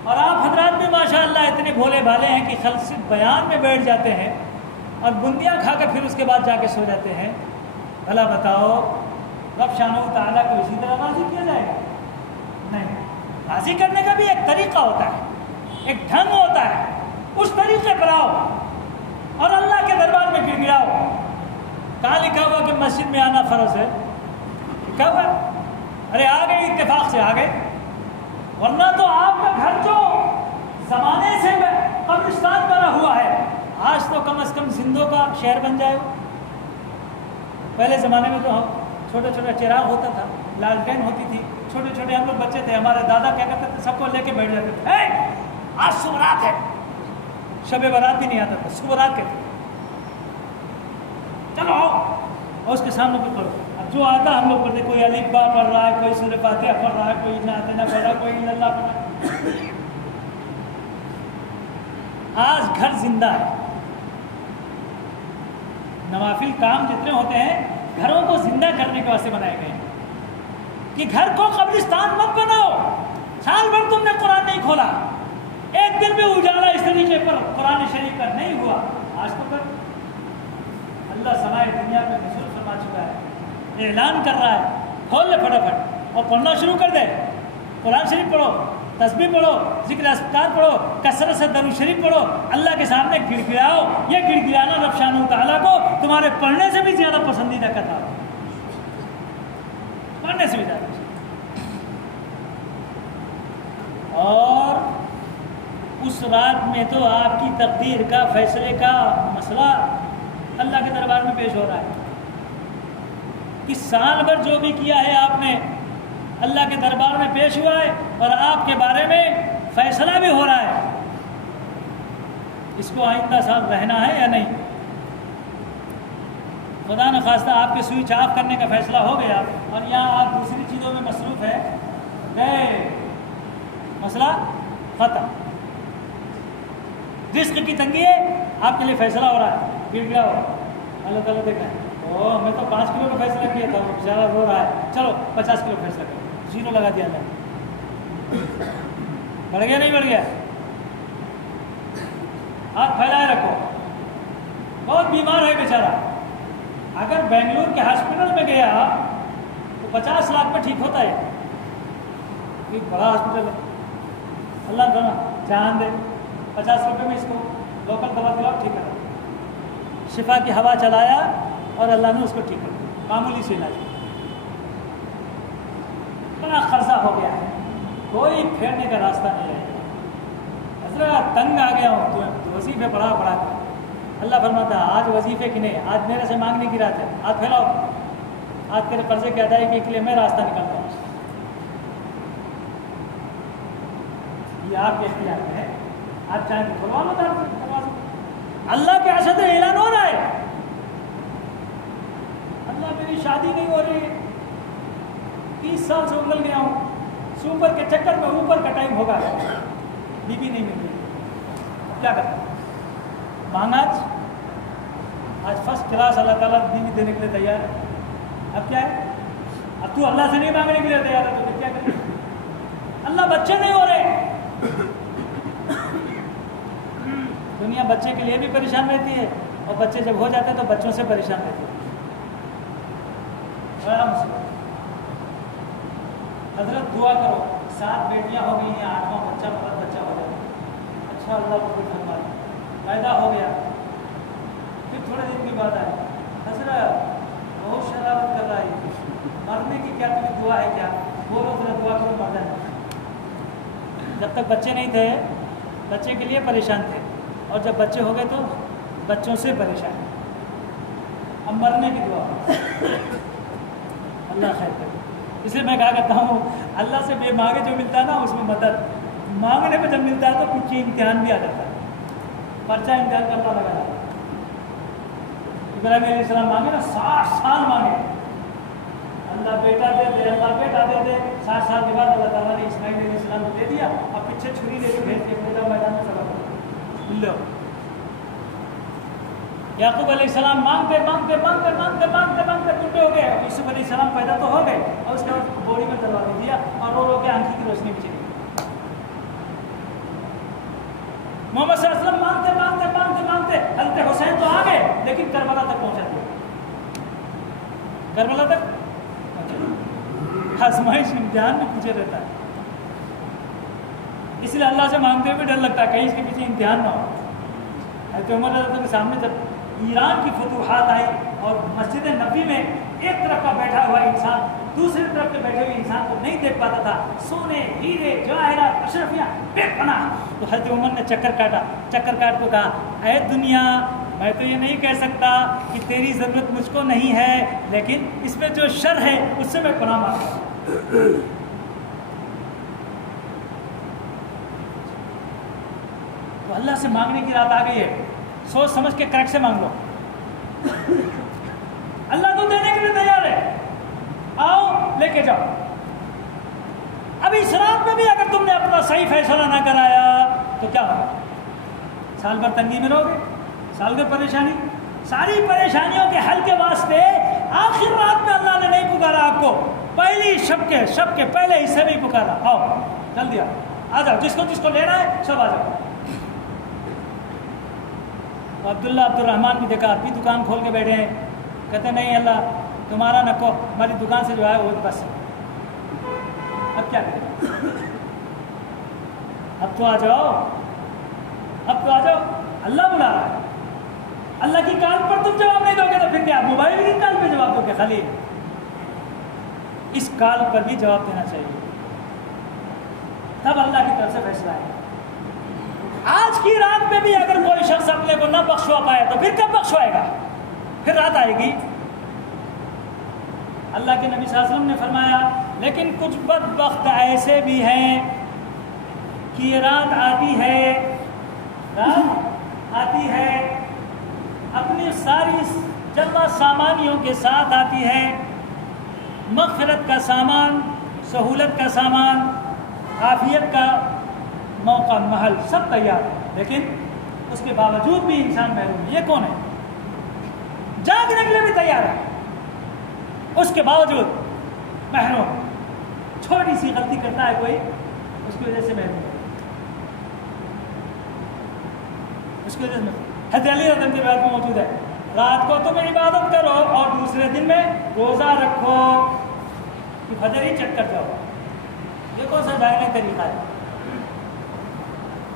اور آپ حضرات بھی ماشاءاللہ اتنے بھولے بھالے ہیں کہ خلص بیان میں بیٹھ جاتے ہیں اور بندیاں کھا کے پھر اس کے بعد جا کے سو جاتے ہیں۔ بھلا بتاؤ رب شانہ تعالیٰ کو اسی طرح راضی کیا جائے گا؟ نہیں، راضی کرنے کا بھی ایک طریقہ ہوتا ہے، ایک ڈھنگ ہوتا ہے، اس طریقے پر آؤ اور اللہ کے دربار میں گڑگڑاؤ۔ کہاں لکھا ہوا کہ مسجد میں آنا فرض ہے؟ لکھا ہوا ہے؟ ارے آ گئے، اتفاق سے آ گئے، ورنہ تو آپ کا گھر جو زمانے سے قبرستان بنا ہوا ہے، آج تو کم از کم زندوں کا شہر بن جائے گا۔ پہلے زمانے میں تو چھوٹا چھوٹا چراغ ہوتا تھا، لالٹین ہوتی تھی، چھوٹے چھوٹے ہم لوگ بچے تھے، ہمارے دادا کیا کرتے تھے، سب کو لے کے بیٹھ جاتے تھے، آج صبح رات ہے، شب برات بھی نہیں آتا تھا، صبح رات کہتے تھے، چلو آؤ، اور اس کے سامنے بھی پڑھو۔ اب جو آتا ہم لوگ پڑھتے، کوئی الف با پڑھ رہا ہے، کوئی سورہ فاتحہ پڑھ رہا ہے، کوئی نہ پڑھ رہا ہے، کوئی اللہ پڑھ رہا ہے۔ آج گھر زندہ ہے، نوافل کام جتنے ہوتے ہیں گھروں کو زندہ کرنے کے واسطے بنائے گئے ہیں کہ گھر کو قبرستان مت بناؤ۔ سال بھر تم نے قرآن نہیں کھولا، ایک دن بھی اجالا اس طریقے پر قرآن شریف کا نہیں ہوا، آج تو کر اللہ سمائے دنیا میں نزول فرما چکا ہے، اعلان کر رہا ہے، کھول لے فٹافٹ اور پڑھنا شروع کر دے۔ قرآن شریف پڑھو، تسبیح پڑھو، ذکر اذکار پڑھو، کثرت سے درود شریف پڑھو، اللہ کے سامنے گڑگڑاؤ۔ یہ گڑگڑانا رب شانہ تعالیٰ کو تمہارے پڑھنے سے بھی زیادہ پسندیدہ کرتا ہے، پڑھنے سے بھی زیادہ۔ اور اس رات میں تو آپ کی تقدیر کا، فیصلے کا مسئلہ اللہ کے دربار میں پیش ہو رہا ہے کہ سال بھر جو بھی کیا ہے آپ نے اللہ کے دربار میں پیش ہوا ہے اور آپ کے بارے میں فیصلہ بھی ہو رہا ہے۔ اس کو آئندہ سال رہنا ہے یا نہیں؟ خدا نخواستہ آپ کے سوئچ آف کرنے کا فیصلہ ہو گیا اور یہاں آپ دوسری چیزوں میں مصروف ہے، گئے، مسئلہ ختم۔ رزق کی تنگی ہے، آپ کے لیے فیصلہ ہو رہا ہے، گر گیا ہو، اللہ تعالیٰ دیکھا ہے میں تو 5 کلو کا فیصلہ کیا تھا، وہ بیچارہ رو رہا ہے، چلو 50 کلو فیصلہ کرو، 0 لگا دیا اللہ۔ بڑھ گیا نہیں بڑھ گیا؟ ہاتھ پھیلائے رکھو۔ بہت بیمار ہے بیچارہ، اگر بنگلور کے ہاسپٹل میں گیا تو 50 لاکھ میں ٹھیک ہوتا ہے، ایک بڑا ہاسپٹل ہے، اللہ تعالیٰ جان دے، 50 روپے میں اس کو لوکل دوا دلاؤ، ٹھیک ہے، شفا کی ہوا چلایا اور اللہ نے اس کو ٹھیک کر دیا، معمولی سے علاج، بڑا قرضہ ہو گیا ہے، کوئی پھیرنے کا راستہ نہیں رہے گا، حضرت تنگ آ گیا ہوں، تو وظیفے پڑھا کر اللہ فرماتا ہے آج وظیفے کی نہیں، آج میرے سے مانگنے کی رات ہے، ہاتھ پھیلاؤ، آج تیرے قرضے کی ادائیگی کے لیے میں راستہ نکالتا ہوں۔ یہ آپ کے اختیار میں ہے، آپ چاہیں تو کھلوا لو دروازہ، اللہ کے عرش سے اعلان ہو رہا ہے، اللہ میری شادی نہیں ہو رہی، 30 سال سے اگل گیا ہوں، سوپر کے چکر میں اوپر کا ٹائم ہوگا، بیوی نہیں مل رہی، کیا کریں؟ مانگا آج فرسٹ کلاس اللہ تعالیٰ بیوی دینے کے لیے تیار ہے، اب کیا ہے؟ اب تو اللہ سے نہیں مانگنے کے لیے تیار ہے تو پھر کیا کریں؟ اللہ بچے نہیں ہو رہے، دنیا بچے کے لیے بھی پریشان رہتی ہے اور بچے جب ہو جاتے ہیں تو بچوں سے پریشان رہتے ہیں، بڑا مصیبت۔ حضرت دعا کرو، 7 بیٹیاں ہو گئی ہیں، 8واں بچہ مرد بچہ ہو جائے، اچھا اللہ کو بھی فرما پیدا ہو گیا، پھر تھوڑے دن کی بات آئی، حضرت بہت شرارت کر رہا ہے، مرنے کی کیا تمہیں دعا ہے کیا؟ بولو ذرا دعا کرو مر جائے۔ جب تک بچے نہیں تھے بچے کے لیے پریشان تھے، اور جب بچے ہو گئے تو بچوں سے پریشان، اب مرنے کی دعا اللہ خیر کرے۔ اسے میں کہا کرتا ہوں اللہ سے بے مانگے جو ملتا ہے نا اس میں مدد، مانگنے میں جب ملتا ہے تو کچھ امتحان بھی آ جاتا ہے، پرچہ امتحان کرتا لگا۔ ابراہیم علیہ السلام مانگے نا 60 سال مانگے، اللہ بیٹا دے دے، اللہ بیٹا دے دے، 60 سال کے بعد اللہ تعالیٰ نے اسماعیل علیہ السلام کو دے دیا، اب پیچھے چھری لے کے بھیج کے بیٹا میدان میں چلا لو۔ یعقوب علیہ السلام مانگتے مانگتے مانگتے مانگتے مانگتے مانگتے بوڑھے ہو گئے، یوسف علیہ السلام پیدا تو ہو گئے اور اس کے بعد بوڑھی میں دلوا دیا اور رو رو کے آنکھی کی روشنی بھی چلی۔ محمد صلی اللہ علیہ وسلم مانگتے مانگتے مانگتے مانگتے حضرت حسین تو آ گئے لیکن کربلا تک پہنچا دیا، کربلا تک آزمائش امتحان میں پیچھے رہتا ہے، اس لیے اللہ سے مانگتے ہوئے بھی ڈر لگتا ہے کہیں اس کے پیچھے امتحان نہ ہو۔ حضرت عمر رضی اللہ عنہ کے سامنے جب ایران کی فتوحات آئی اور مسجد نبی میں ایک طرف کا بیٹھا ہوا انسان دوسری طرف کے بیٹھے ہوئے انسان کو نہیں دیکھ پاتا تھا، سونے ہیرے جواہرات اشرفیاں بے پناہ، تو حضرت عمر نے چکر کاٹا، چکر کاٹ کو کہا اے دنیا میں تو یہ نہیں کہہ سکتا کہ تیری ضرورت مجھ کو نہیں ہے، لیکن اس میں جو شر ہے اس سے میں پناہ مانگتا ہوں۔ تو اللہ سے مانگنے کی رات آ گئی ہے، سوچ سمجھ کے کریکٹ سے مانگ لو، اللہ تو دینے کے لیے تیار ہے، آؤ لے کے جاؤ۔ اب اس رات میں بھی اگر تم نے اپنا صحیح فیصلہ نہ کرایا تو کیا ہوگا؟ سال بھر تنگی میں رہو گے، سال بھر پریشانی، ساری پریشانیوں کے حل کے واسطے آخر رات میں اللہ نے نہیں پکارا آپ کو، پہلی شب کے پہلے حصے میں ہی پکارا، آؤ جلدی آ جاؤ، جس کو لینا ہے سب آ جاؤ۔ عبداللہ عبد الرحمن بھی دیکھا، اب بھی دکان کھول کے بیٹھے ہیں، کہتے نہیں اللہ تمہارا نہ کو، ہماری دکان سے جو ہے وہ بس، اب کیا کریں، اب تو آ جاؤ، اب تو آ جاؤ، اللہ بلا رہا ہے۔ اللہ کی کال پر تم جواب نہیں دو گے تو پھر کیا موبائل کی کال پہ جواب دو گے؟ خالی اس کال پر بھی جواب دینا چاہیے، تب اللہ کی طرف سے فیصلہ ہے۔ آج کی رات میں بھی اگر کوئی شخص اپنے کو نہ بخشوا پائے تو پھر کب بخشوائے گا؟ پھر رات آئے گی۔ اللہ کے نبی صلی اللہ علیہ وسلم نے فرمایا لیکن کچھ بدبخت ایسے بھی ہیں کہ یہ رات آتی ہے اپنی ساری جمع سامانیوں کے ساتھ آتی ہے، مغفرت کا سامان، سہولت کا سامان، عافیت کا موقع، محل سب تیار ہے، لیکن اس کے باوجود بھی انسان محروم ہے۔ یہ کون ہے؟ جاگنے کے لیے بھی تیار ہے، اس کے باوجود محروم، چھوٹی سی غلطی کرتا ہے کوئی، اس کی وجہ سے محروم ہے، اس کی وجہ سے۔ حضرت علی رضی اللہ عنہ کی روایت میں موجود ہے رات کو تم عبادت کرو اور دوسرے دن میں روزہ رکھو کہ فجر ہی چٹ کر جاؤ۔ یہ کون سا جائز طریقہ ہے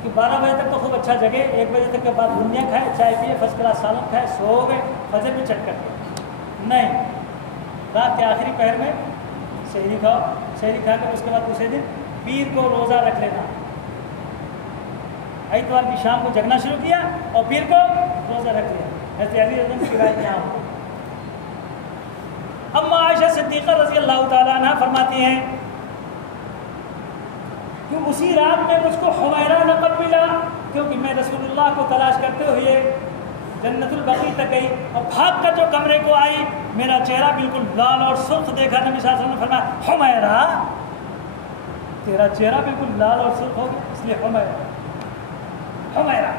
کہ 12 بجے تک تو خوب اچھا جگے، 1 بجے تک کے بعد بندیاں کھائے، چائے پیے، فرسٹ کلاس سالن کھائے، سو گئے، فجر بھی چٹ کر گئے؟ نہیں، رات کے آخری پہر میں سحری کھاؤ، سحری کھا کر اس کے بعد دوسرے دن پیر کو روزہ رکھ لینا۔ اتوار کی شام کو جگنا شروع کیا اور پیر کو روزہ رکھ لیا۔ حضرت علی رضی اللہ عنہ کی روایت یہاں ہو۔ اما عائشہ صدیقہ رضی اللہ تعالیٰ عنہ فرماتی ہیں کہ اسی رات میں مجھ کو حویرہ لقب ملا، کیونکہ میں رسول اللہ کو تلاش کرتے ہوئے جنت البقیع تک گئی اور بھاگ کر جو کمرے کو آئی، میرا چہرہ بالکل لال اور سرخ دیکھا، نبی صلی اللہ علیہ وسلم نے فرمایا حمیرہ، تیرا چہرہ بالکل لال اور سرخ ہو گیا، اس لیے حمیرہ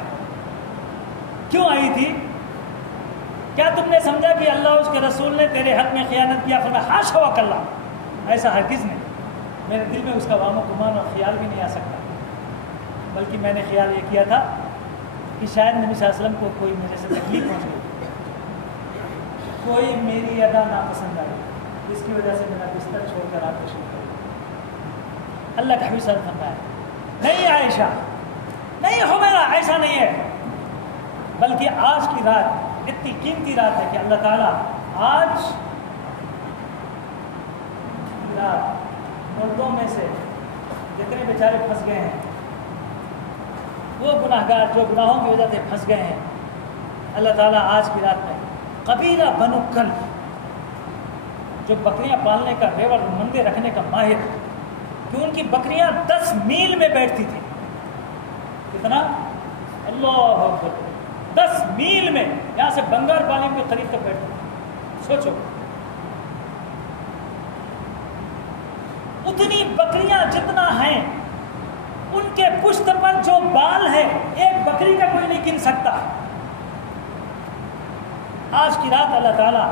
کیوں آئی تھی؟ کیا تم نے سمجھا کہ اللہ اس کے رسول نے تیرے حق میں خیانت کیا؟ فرمایا حاشا وکلا، ایسا ہرگز نہیں، میرے دل میں اس کا وہم و گمان اور خیال بھی نہیں آ سکتا، بلکہ میں نے خیال یہ کیا تھا کہ شاید نبی صلی اللہ علیہ وسلم کو کوئی میرے سے تکلیف پہنچ گئی، کوئی میری ادا ناپسند آئی، جس کی وجہ سے میرا بستر چھوڑ کر آپ تشریف لے۔ اللہ کا حبیب صلی اللہ علیہ وسلم فرمایا نہیں عائشہ، نہیں حمیرہ، ایسا نہیں ہے، بلکہ آج کی رات اتنی قیمتی رات ہے کہ اللہ تعالیٰ آج کی رات مردوں میں سے جتنے بیچارے پھنس گئے ہیں، وہ گناہ گار جو گناہوں کی وجہ سے پھنس گئے ہیں، اللہ تعالیٰ آج کی رات میں قبیلہ بنو کلب، جو بکریاں پالنے کا ریوڑ مندے رکھنے کا ماہر، کہ ان کی بکریاں 10 میل میں بیٹھتی تھیں، کتنا؟ اللہ اکبر، 10 میل میں، یہاں سے بنگار پالیم کے قریب تک بیٹھتی تھی، سوچو اتنی بکریاں جتنا ہیں، ان کے پشت پر جو بال ہے ایک بکری کا کوئی نہیں گن سکتا۔ آج کی رات اللہ تعالیٰ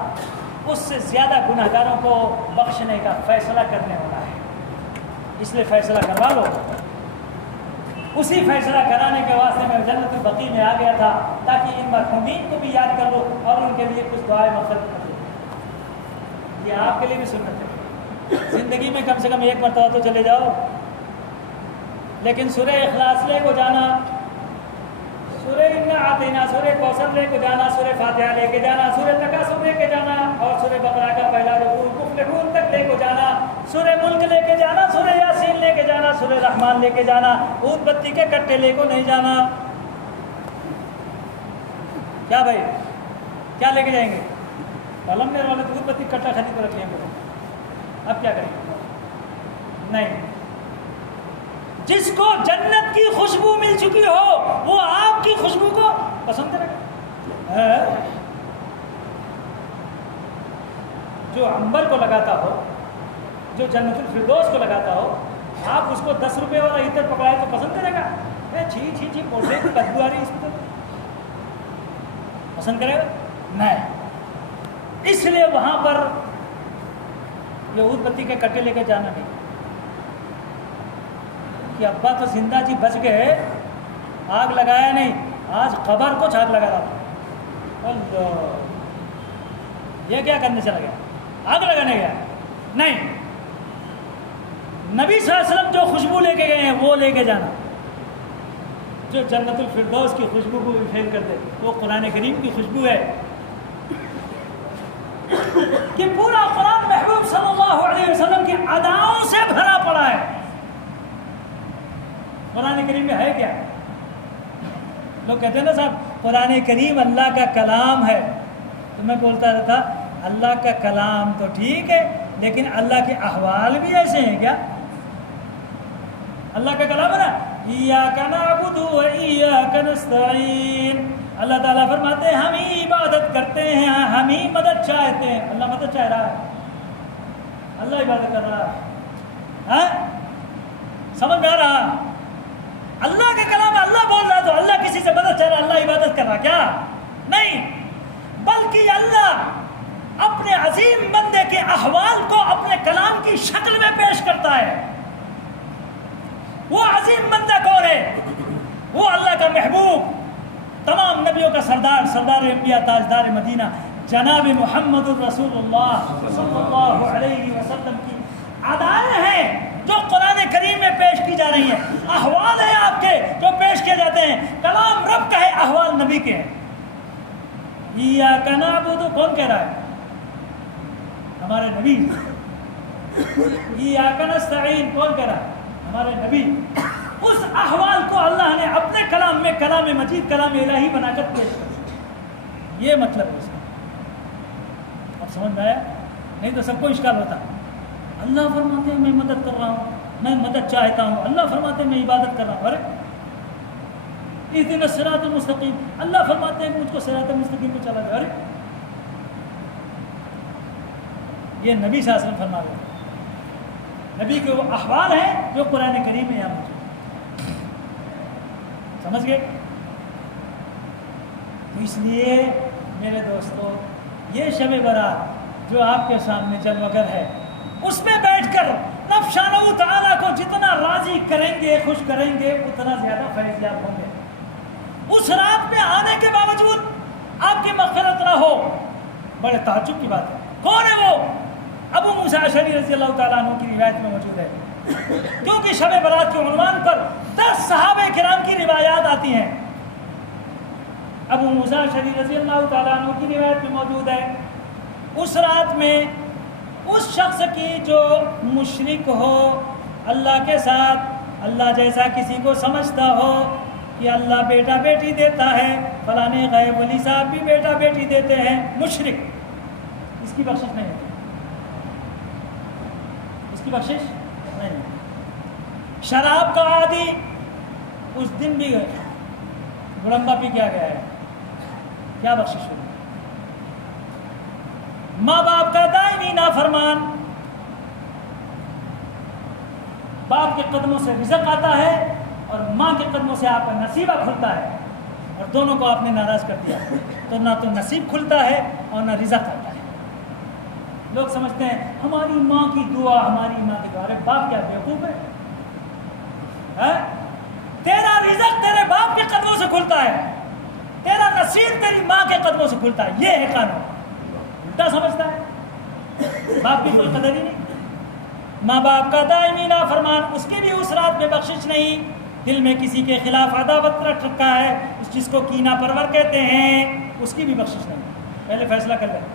اس سے زیادہ گناہ گاروں کو بخشنے کا فیصلہ کرنے والا ہے، اس لیے فیصلہ کروا لو۔ اسی فیصلہ کرانے کے واسطے میں جنت البقیع میں آ گیا تھا، تاکہ ان مرحومین کو بھی یاد کر لو اور ان کے لیے کچھ دعائیں مغفرت کر دو۔ یہ آپ کے لیے بھی سنت ہے، زندگی میں کم سے کم ایک مرتبہ تو چلے جاؤ، لیکن سورہ اخلاص لے کو جانا، سورہ انا اعطینا، سورہ کوثر لے کو جانا، سورہ فاتحہ لے کے جانا، سورہ تکاثر لے کے جانا، اور سورہ بقرہ کا پہلا رکوع مفلحون تک لے کو جانا، سورہ ملک لے کے جانا، سورہ یاسین لے کے جانا، سورہ رحمان لے کے جانا، اود بتی کے کٹے لے کو نہیں جانا۔ کیا بھائی کیا لے کے جائیں گے؟ معلوم میرے والے اود بتی کٹا خرید کو رکھ لیں گے، اب کیا کریں گے؟ نہیں، جس کو جنت کی خوشبو مل چکی ہو وہ آپ کی خوشبو کو پسند کرے گا۔ جو عنبر کو لگاتا ہو، جو جنت الفردوس کو لگاتا ہو، آپ اس کو 10 روپے والا عطر پکڑائے تو پسند کرے گا؟ چھی چھی چھی پوٹے کی بدبو آ رہی اس کو، پسند کرے گا؟ نہیں۔ اس لیے وہاں پر یہ اود بتی کے کٹے لے کے جانا نہیں کہ ابا تو زندہ جی بچ گئے، آگ لگایا نہیں، آج قبر کو آگ لگا رہا تھا، اللہ یہ کیا کرنے چلا گیا؟ آگ لگانے گیا؟ نہیں، نبی صلی اللہ علیہ وسلم جو خوشبو لے کے گئے ہیں وہ لے کے جانا، جو جنت الفردوس کی خوشبو کو بھی پھیل کر دے، وہ قرآن کریم کی خوشبو ہے کہ پورا قرآن محبوب صلی اللہ علیہ وسلم کی اداؤں سے بھرا پڑا ہے۔ قرآن کریم میں ہے کیا؟ لوگ کہتے ہیں نا صاحب قرآن کریم اللہ کا کلام ہے، تو میں بولتا رہتا اللہ کا کلام تو ٹھیک ہے، لیکن اللہ کے احوال بھی ایسے ہیں کیا؟ اللہ کا کلام ہے نا، ایاک نعبد و ایاک نستعین، اللہ تعالیٰ فرماتے ہیں ہم ہی عبادت کرتے ہیں، ہم ہی مدد چاہتے ہیں۔ اللہ مدد چاہ رہا ہے، اللہ عبادت کر رہا ہے، ہاں سمجھ میں آ رہا؟ اللہ کا کلام اللہ بول رہا تو اللہ کسی سے مدد چاہ رہا، اللہ عبادت کر رہا کیا؟ نہیں، بلکہ اللہ اپنے عظیم بندے کے احوال کو اپنے کلام کی شکل میں پیش کرتا ہے۔ وہ عظیم بندہ کون ہے؟ وہ اللہ کا محبوب، تمام نبیوں کا سردار، سردار انبیاء، تاجدار مدینہ، جناب محمد الرسول اللہ صلی اللہ علیہ وسلم کی ادائیں ہیں جو قرآن کریم میں پیش کی جا رہی ہیں، احوال ہیں آپ کے جو پیش کیے جاتے ہیں۔ کلام رب کا ہے، احوال نبی کے ہیں۔ ایاک نعبد کون کہہ رہا ہے؟ ہمارے نبی۔ ایاک نستعین کون کہہ رہا ہے؟ ہمارے نبی۔ اس احوال کو اللہ نے اپنے کلام میں کلام مجید، کلام الہی بنا کر پیش کر، یہ مطلب ہے اس کا۔ اب سمجھ میں آیا؟ نہیں تو سب کو اشکال ہوتا، اللہ فرماتے ہیں میں مدد کر رہا ہوں، میں مدد چاہتا ہوں، اللہ فرماتے ہیں میں عبادت کر رہا ہوں۔ ارے اہدنا الصراط المستقیم. اللہ فرماتے ہیں کہ مجھ کو صراط المستقیم پہ چلا گیا. ارے یہ نبی صلی اللہ علیہ وسلم فرما رہے ہیں. نبی کے وہ احوال ہیں جو قرآن کریم میں یہاں موجود. سمجھ گئے؟ تو اس لیے میرے دوستو یہ شب برات جو آپ کے سامنے جلوگر ہے اس میں بیٹھ کر رب شانہ تعالیٰ کو جتنا راضی کریں گے خوش کریں گے اتنا زیادہ فیض یاب ہوں گے. اس رات میں آنے کے باوجود آپ کی مغفرت نہ ہو بڑے تعجب کی بات ہے. کون ہے وہ؟ ابو موسیٰ اشعری رضی اللہ تعالیٰ عنہ کی روایت میں موجود ہے. کیونکہ شب برات کے عنوان پر 10 صحابہ کرام کی روایات آتی ہیں. ابو موسیٰ اشعری رضی اللہ تعالیٰ عنہ کی روایت میں موجود ہے اس رات میں اس شخص کی جو مشرک ہو اللہ کے ساتھ، اللہ جیسا کسی کو سمجھتا ہو کہ اللہ بیٹا بیٹی دیتا ہے، فلانے غیب ولی صاحب بھی بیٹا بیٹی دیتے ہیں، مشرک، اس کی بخشش نہیں ہوتی. اس کی بخشش نہیں. شراب کا عادی اس دن بھی گڑمبا پی کیا گیا ہے، کیا بخشش ہوگی؟ ماں باپ کا دائمی نافرمان، باپ کے قدموں سے رزق آتا ہے اور ماں کے قدموں سے آپ کا نصیبہ کھلتا ہے، اور دونوں کو آپ نے ناراض کر دیا تو نہ تو نصیب کھلتا ہے اور نہ رزق آتا ہے. لوگ سمجھتے ہیں ہماری ماں کی دعا، ہماری ماں کی دعا. ارے باپ کیا بیوقوف ہے؟ تیرا رزق تیرے باپ کے قدموں سے کھلتا ہے، تیرا نصیب تیری ماں کے قدموں سے کھلتا ہے. یہ ہے قانون. الٹا سمجھتا ہے، باپ کی کوئی قدر ہی نہیں. ماں باپ کا دائمی نافرمان، اس کی بھی اس رات میں بخشش نہیں. دل میں کسی کے خلاف عداوت رکھ رکھا ہے، اس چیز کو کینہ پرور کہتے ہیں، اس کی بھی بخشش نہیں. پہلے فیصلہ کر لیں.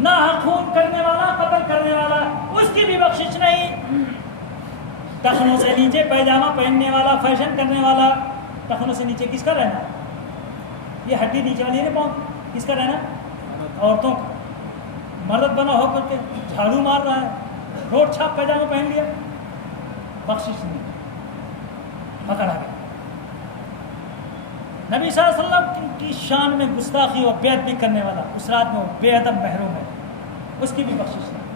ناحق خون کرنے والا، قتل کرنے والا، اس کی بھی بخشش نہیں. ٹخنوں سے نیچے پیجامہ پہننے والا، فیشن کرنے والا. ٹخنوں سے نیچے کس کا رہنا؟ یہ ہڈی نیچے والی نہیں، پاؤں کس کا رہنا؟ عورتوں کا. مرد بنا ہو کر کے جھاڑو مار رہا ہے، روٹ چھاپ پیجامہ پہن لیا، بخشش نہیں. پکڑا گیا. نبی صلی اللہ علیہ وسلم کی شان میں گستاخی اور بے ادبی کرنے والا اس رات میں وہ بے ادب محروم ہے، اس کی بھی بخشش نہیں.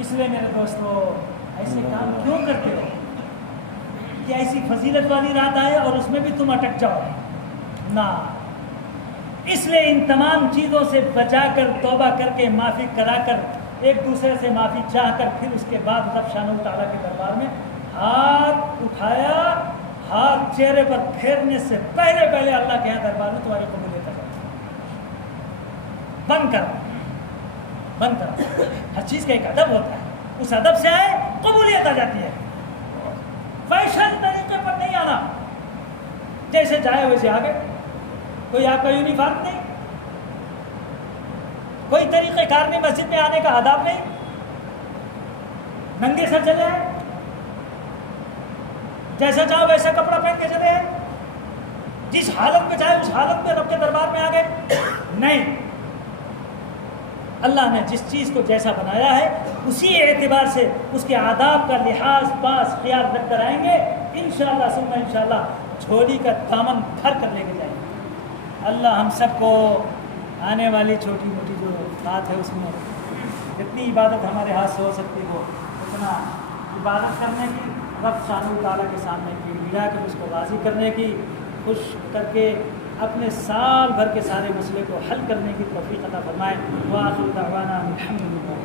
اس لیے میرے دوستو ایسے کام کیوں کرتے ہو کہ ایسی فضیلت والی رات آئے اور اس میں بھی تم اٹک جاؤ؟ نہ. اس لیے ان تمام چیزوں سے بچا کر، توبہ کر کے، معافی کرا کر، ایک دوسرے سے معافی چاہ کر، پھر اس کے بعد رب شانہ تعالیٰ کے دربار میں ہاتھ اٹھایا، ہاتھ چہرے پر پھیرنے سے پہلے اللہ کے یہاں دربار میں تمہاری قبولیت آ جاتی ہے. بند کر. ہر چیز کا ایک ادب ہوتا ہے، اس ادب سے آئے قبولیت آ جاتی ہے. فیشن طریقے پر نہیں آنا، جیسے چاہے ویسے آگے. کوئی آپ کا یونیفارم نہیں، کوئی طریقہ کار نہیں، مسجد میں آنے کا آداب نہیں، ننگے سر چلے ہیں، جیسا چاہو ویسا کپڑا پہن کے چلے ہیں، جس حالت میں چاہے اس حالت میں رب کے دربار میں آ گئے. نہیں، اللہ نے جس چیز کو جیسا بنایا ہے اسی اعتبار سے اس کے آداب کا لحاظ پاس خیال رکھ کر آئیں گے. انشاءاللہ ثم انشاءاللہ جھولی کا دامن بھر کر لے کے جائیں گے. اللہ ہم سب کو آنے والی چھوٹی موٹی جو بات ہے اس میں جتنی عبادت ہمارے ہاتھ سے ہو سکتی ہو اتنا عبادت کرنے کی، رب شانہ تعالیٰ کے سامنے کی ملا کے اس کو راضی کرنے کی، خوش کر کے اپنے سال بھر کے سارے مسئلے کو حل کرنے کی توفیق عطا فرمائے. وآخر دعوانا الحمدللہ.